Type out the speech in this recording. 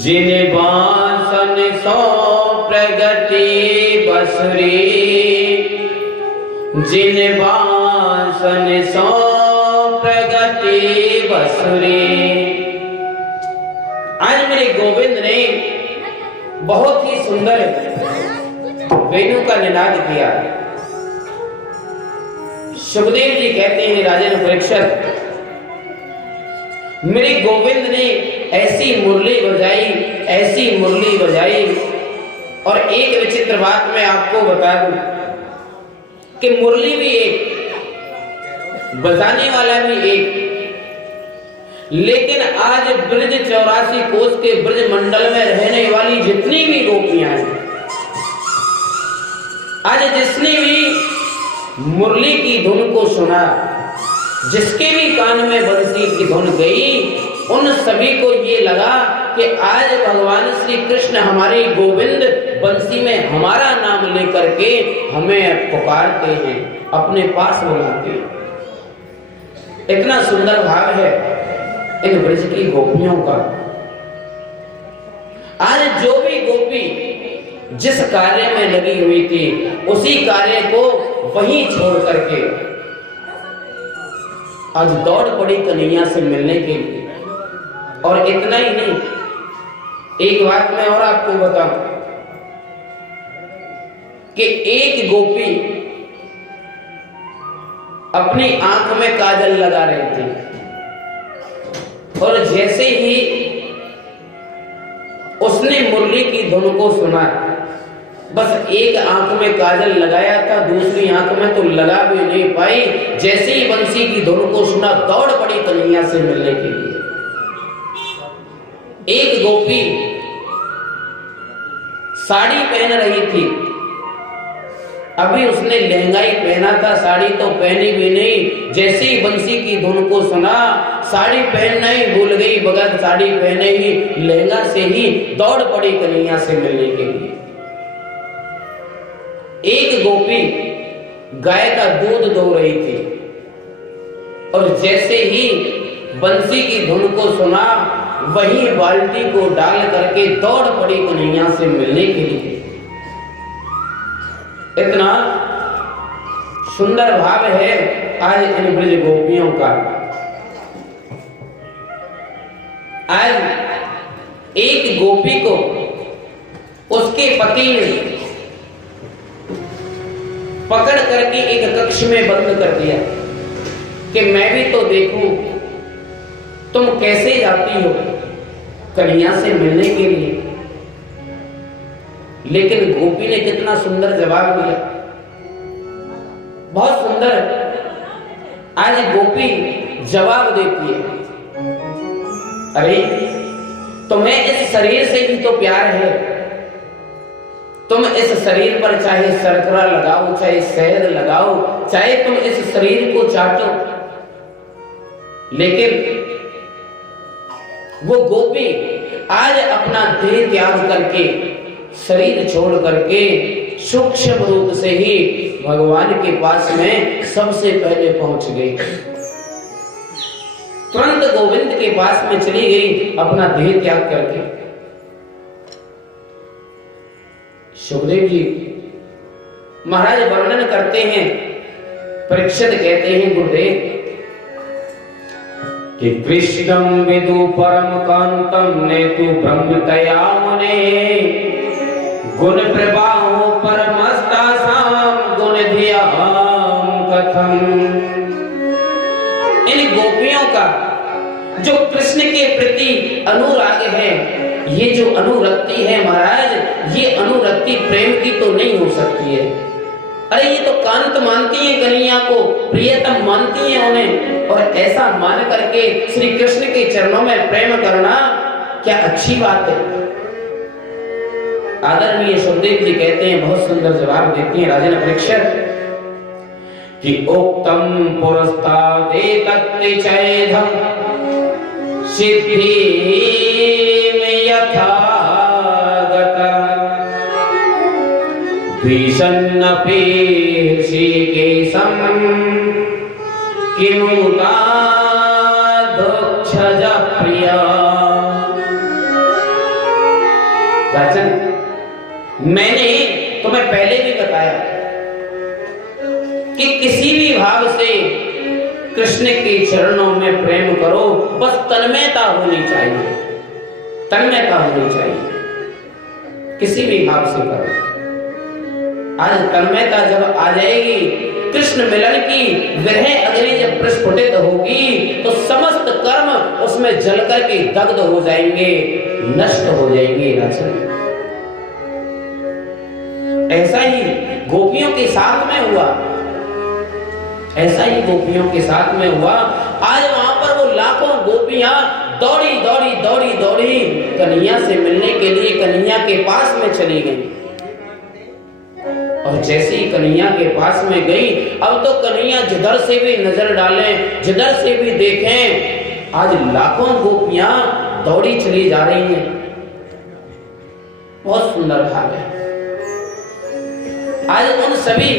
जिन बासन सो प्रगति बसुरी, जिन बासन सो प्रगति बसुरी। आज मेरे गोविंद ने बहुत ही सुंदर वेणु का निनाद किया। सुखदेव जी कहते हैं, राजन परीक्षित, मेरे गोविंद ने ऐसी मुरली बजाई, ऐसी मुरली बजाई। और एक विचित्र बात मैं आपको बता दूं कि मुरली भी एक, बजाने वाला भी एक, लेकिन आज ब्रज 84 कोस के ब्रज मंडल में रहने वाली जितनी भी गोपियां हैं, आज जिसने भी मुरली की धुन को सुना, जिसके भी कान में बंसी की धुन गई, उन सभी को ये लगा कि आज भगवान श्री कृष्ण हमारे गोविंद बंसी में हमारा नाम लेकर के हमें पुकारते हैं, अपने पास बुलाते हैं। इतना सुंदर भाव है इन ब्रज की गोपियों का। आज जो भी गोपी जिस कार्य में लगी हुई थी, उसी कार्य को वहीं छोड़ करके आज दौड़ पड़ी कन्हैया से मिलने के लिए। और इतना ही नहीं, एक बात मैं और आपको बताऊं कि एक गोपी अपनी आंख में काजल लगा रही थी, और जैसे ही उसने मुरली की धुन को सुना, बस एक आंख में काजल लगाया था, दूसरी आंख में तो लगा भी नहीं पाई। जैसे ही बंसी की धुन को सुना, दौड़ पड़ी कन्हैया से मिलने के लिए। एक गोपी साड़ी पहन रही थी, अभी उसने लहंगा ही पहना था, साड़ी तो पहनी भी नहीं। जैसे ही बंसी की धुन को सुना, साड़ी पहनना ही भूल गई, बगैर साड़ी पहने ही लहंगा से ही दौड़ पड़ी कन्हैया से मिलने के लिए। एक गोपी गाय का दूध दो रही थी, और जैसे ही बंसी की धुन को सुना, वही बाल्टी को डाल करके दौड़ पड़ी कन्हैया से मिलने के लिए। इतना सुंदर भाव है आज इन ब्रज गोपियों का। आज एक गोपी को उसके पति ने पकड़ करके एक कक्ष में बंद कर दिया कि मैं भी तो देखूं तुम कैसे जाती हो कन्हैया से मिलने के लिए। लेकिन गोपी ने कितना सुंदर जवाब दिया, बहुत सुंदर। आज गोपी जवाब देती है, अरे तुम्हें इस शरीर से भी तो प्यार है, तुम इस शरीर पर चाहे शर्करा लगाओ, चाहे शहद लगाओ, चाहे तुम इस शरीर को चाटो। लेकिन वो गोपी आज अपना देह त्याग करके, शरीर छोड़ करके सूक्ष्म रूप से ही भगवान के पास में सबसे पहले पहुंच गई। तुरंत गोविंद के पास में चली गई अपना देह त्याग करके। सुखदेव जी महाराज वर्णन करते हैं, परीक्षित कहते हैं गुरुदेव कि कृष्णम विदु परम कांतम ने तु ब्रह्मतया मुने गुण प्रवाहो परमस्तासाम गुण धियाम कथम। इन गोपियों का जो कृष्ण के प्रति अनुराग है, ये जो अनुरक्ति है महाराज, ये अनुरक्ति प्रेम की तो नहीं हो सकती है। अरे ये तो कांत मानती है कन्हैया को, प्रियतम मानती है उन्हें, और ऐसा मान करके श्री कृष्ण के चरणों में प्रेम करना क्या अच्छी बात है। आदरणीय सुखदेव जी कहते हैं, बहुत सुंदर जवाब देते हैं राजन परीक्षित कि उक्तम पुरस्तादेतत्ते चैधम सिद्धि में यथा गता द्विषन्नपि ऋषिकेशं किमुता दुच्छ वंशज प्रिया। राजन, मैंने तुम्हें पहले भी बताया कि किसी भी भाव से कृष्ण के चरणों में प्रेम करो, बस तन्मयता होनी चाहिए, तन्मयता होनी चाहिए, किसी भी भाव से करो। आज तन्मयता जब आ जाएगी, कृष्ण मिलन की विरह अग्नि जब प्रस्फुटित होगी, तो समस्त कर्म उसमें जलकर के दग्ध हो जाएंगे, नष्ट हो जाएंगे। राजन, ऐसा ही गोपियों के साथ में हुआ, ऐसा ही गोपियों के साथ में हुआ। आज वहां पर वो लाखों गोपियां दौड़ी दौड़ी दौड़ी दौड़ी कन्हैया से मिलने के लिए कन्हैया के पास में चली गई। और जैसे ही कन्हैया के पास में गई, अब तो कन्हैया जिधर से भी नजर डालें, जिधर से भी देखें, आज लाखों गोपियां दौड़ी चली जा रही हैं। बहुत सुंदर भाव है। आज उन सभी